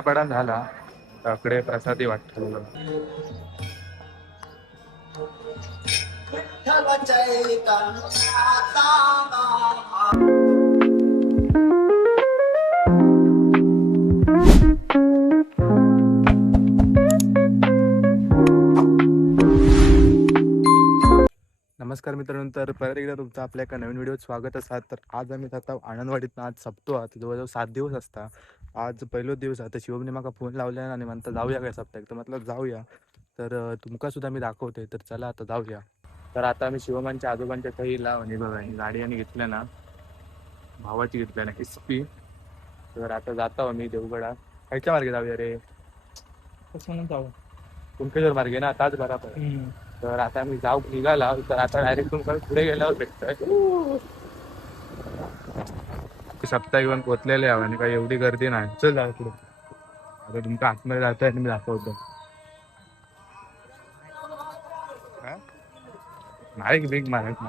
पडा झाला तकडे प्रसादी वाटतो. नमस्कार मित्रांनो, तर परत एकदा तुमचं आपल्या एका नवीन व्हिडिओत स्वागत असतात. तर आज आम्ही आता आनंदवाडीतनं आज सप्तो आहात जवळजवळ 7 दिवस असता. आज पहिलो दिवस आता शिवमने माका फोन लावला आणि म्हणता जाऊया काय सप्त्याक, तर म्हटलं जाऊया. तर तुमका सुद्धा मी दाखवते, तर चला आता जाऊया. तर आता आम्ही शिवमांच्या आजोबांच्या थईला म्हणजे बघा ही गाडी आणि घेतल्या ना, भावाची घेतल्या ना इस्पी. तर आता जातो आम्ही देवगडा. खायच्या मार्गे जाऊया रे, कसं जाऊ. कुणकेश्वर मार्गे ना, ताच बराबर. तर आता आम्ही जाऊ निघाला, तर आता डायरेक्ट तुमका पुढे गेल्यावर भेटतोय. सप्ताह घेऊन पोचलेले आहे आणि काही एवढी गर्दी नाही. चल जाऊ पुढे. आता तुमच्या आतमध्ये जातोय आणि मी दाखवतो. माईक बिग माईक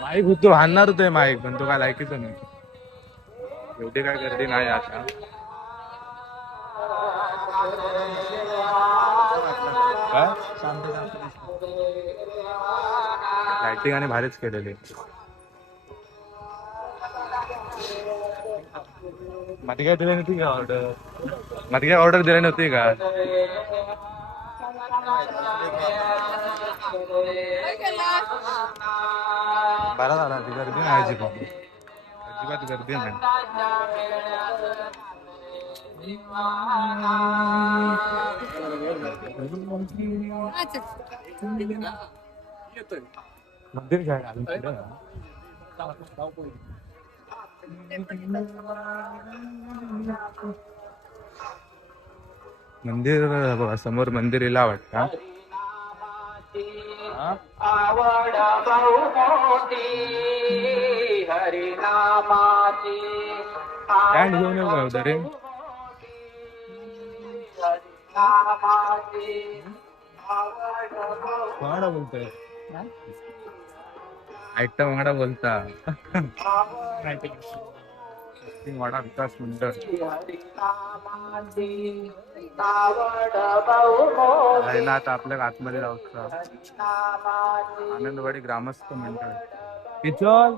माईक होतो हाणणार होतोय माईक, पण तो काय लायकीच नाही. एवढी काय गर्दी नाही आता. लाइटिंग आणि भारीच केलेली. मध्ये काय दिली नव्हती का ऑर्डर? मध्ये काय ऑर्डर दिली नव्हती का? बरा झाला, ती गर्दी नाही अजिबात. अजिबात गर्दी नाही. मंदिर काय मंदिर बघा, समोर मंदिर इला वाटतं. आवड बहुमोठी हरिनामाची. काय घेऊन येऊ का रे? वांगडा बोलतोय, आयटम वांगडा बोलता. वाडा विकास मंडळ आहे ना. आता आपल्या आतमध्ये जाऊचा आनंदवाडी ग्रामस्थ मंडळ किचल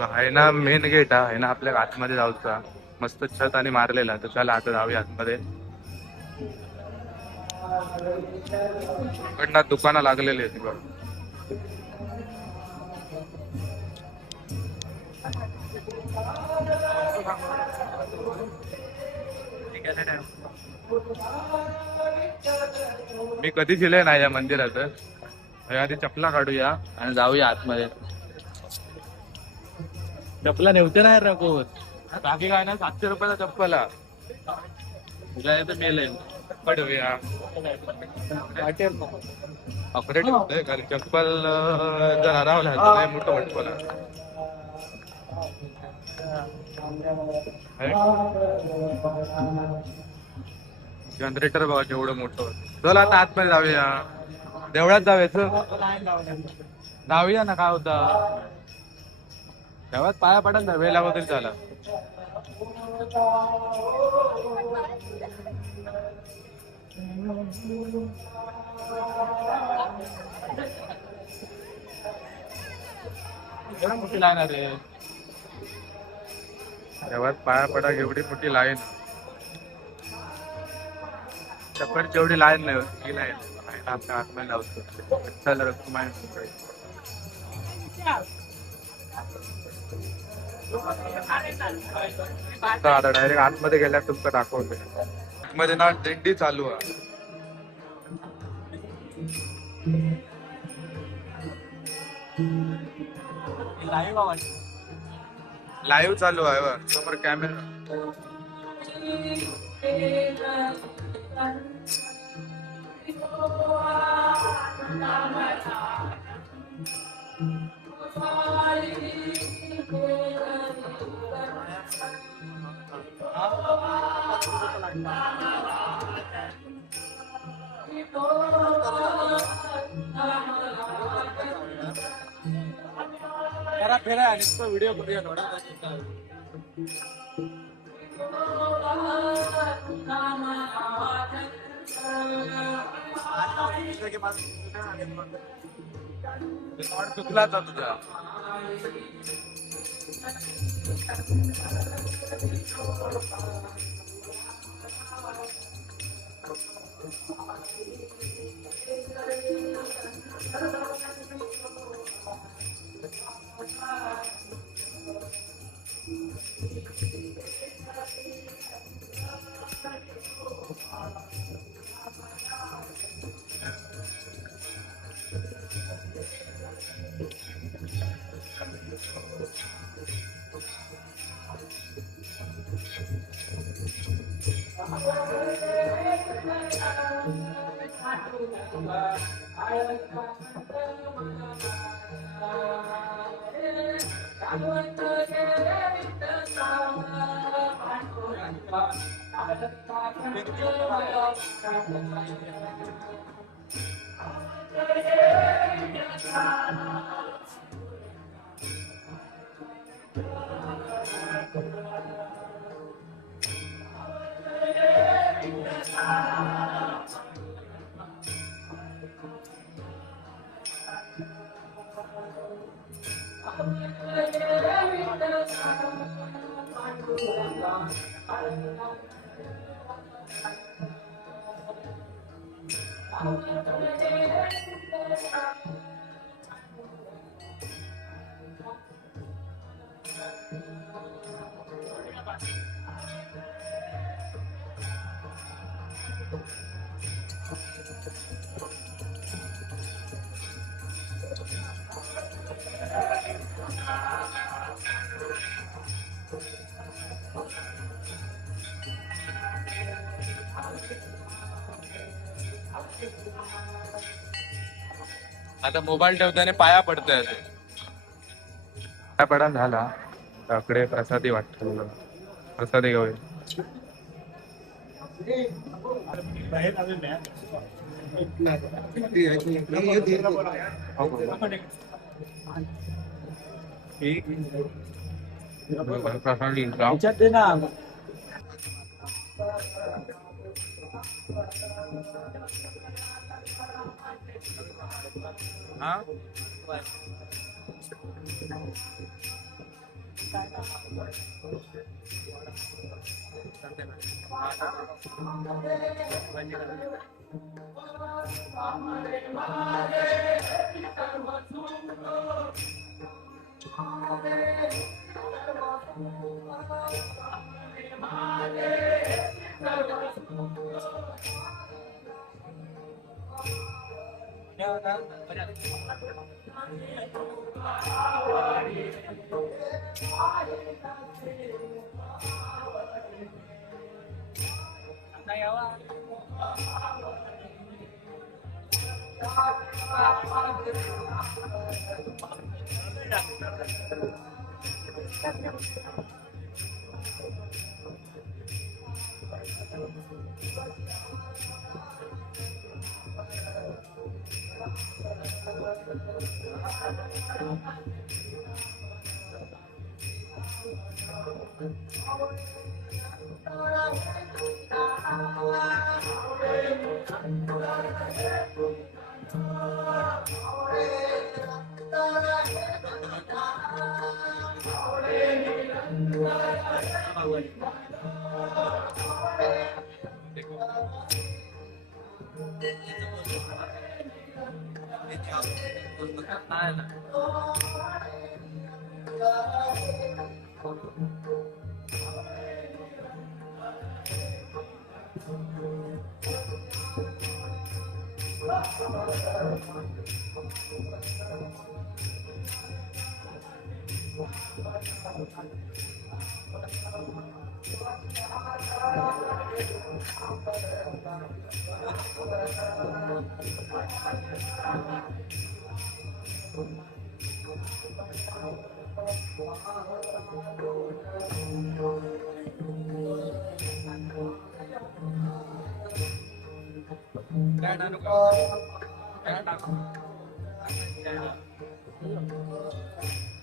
आहे ना. मेन गेट आहे ना आपल्या आतमध्ये जाऊचा. मस्त छत आणि मारलेला. तर चला आता जाऊया आतमध्ये. इकडनं दुकानं लागलेली आहेत बघ. मी कधी गेले नाही या मंदिरात. आधी चपला काढूया आणि जाऊया आतमध्ये. चपला नेवते नाही राखोत. बाकी काय ना, 700 रुपयाला चप्पला तुझ्या इथं मेले. पडूया ऑपरेट होतंय कारण चप्पल जर हरवला तर मोठं वाटपला. जनरेटर बघा केवढं मोठं. चल आता आतमध्ये जाऊया. देवळात जाऊया. जाऊया ना, काय होता देवळात पाया पडा ना, वेळ लागला तरी झाला. मोठी लाईन आहे देवळात पाया पडा. एवढी मोठी लाईन. चप्पलची एवढी लाईन नाही होती. ही लाईन आपल्या आतमध्ये लावतो. चल रक्तमाई आता डायरेक्ट आतमध्ये गेल्या तुमचं दाखवते. आतमध्ये ना दिंडी चालू आहे. लाईव्ह चालू आहे बघ समोर कॅमेरा. फिरा आणि व्हिडिओ करूया थोडा. चुकला तुझा. आता मोबाईल ठेवताना पाया पडतोय. पाया पडा झाला त्याकडे प्रसादी वाटतो. प्रसादी घेऊया. प्रसादी हा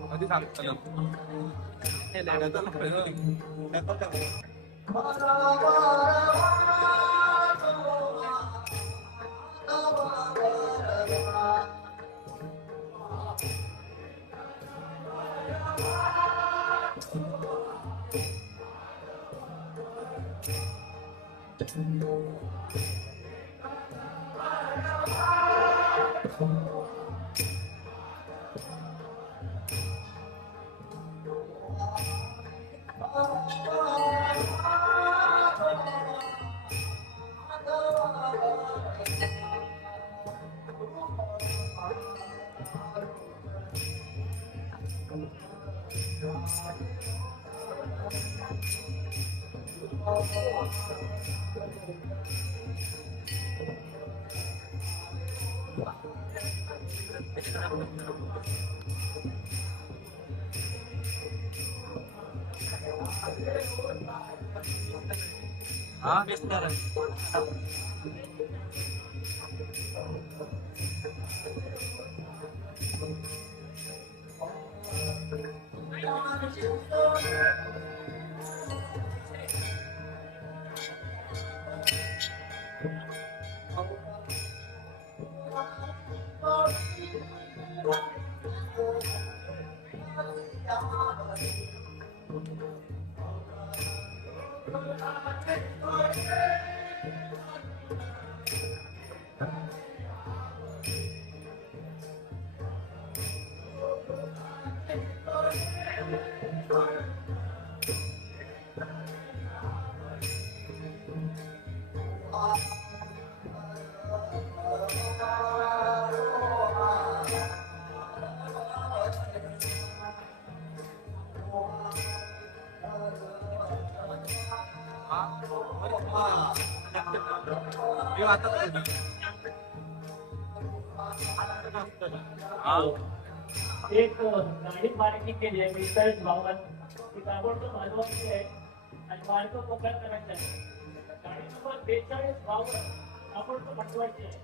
कधी सांगतो हा मिस्टर एक गाडी पार्किंग केली आहे मिसळ भावात ती ताबडतोब हलवायची आहे आणि मार्ग मोकळा करायचा आहे. गाडी नंबर 42 भावात ताबडतोब हटवायची आहे.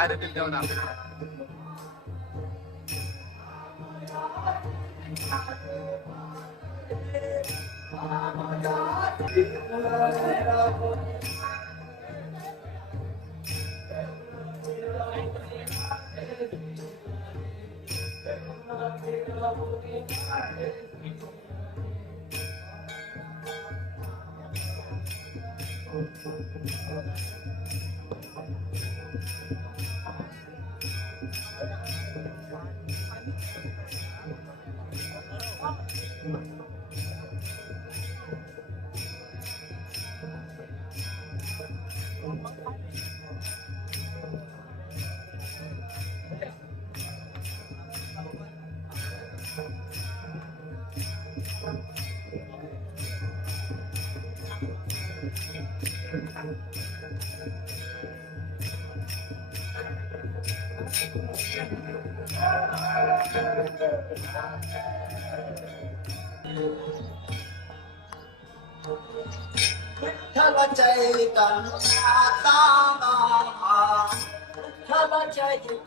बाहेर येतील तेव्हा दाखवतो.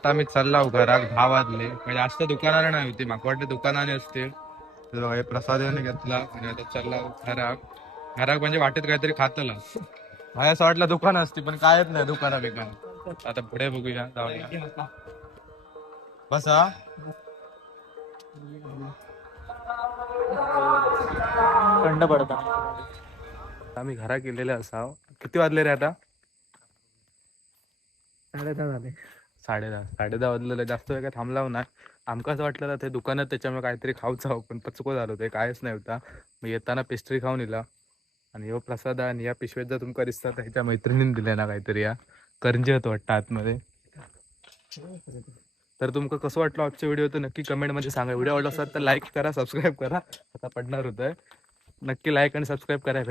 आता मी चालला घरात 10 वाजले म्हणजे जास्त दुकानाला नाही होती माका वाटतं दुकानाने असते तर हे प्रसादाने घेतला आणि आता चालला घरात म्हणजे वाटेत काहीतरी खातला मला असं वाटलं दुकान असते पण कायच नाही दुकाना बिकान आता पुढे बघूया जाऊया बसा थंड पडता. आम्ही घरा गेलेले असाव किती वाजले रे आता 10:30 झाले. 10:30 वाजलेलं जास्त वेळ काय थांबलाव नाही आमका असं वाटलं ते दुकानात त्याच्यामुळे काहीतरी खाऊच हवं पण पचको झालं ते कायच नाही होता मग येताना पेस्ट्री खाऊन इला आणि ह्यो प्रसाद आणि या पिशवेत जर तुमका दिसतात ह्याच्या मैत्रिणीने दिल्या ना काहीतरी या करंजी होतं वाटतं आतमध्ये तर तुमका कसं वाटलं आजचा व्हिडिओ तर नक्की कमेंटमध्ये सांगा व्हिडिओ आवडला असेल तर लाईक करा सबस्क्राईब करा आता पडणार होतं नक्की लाईक आणि सबस्क्राईब करा.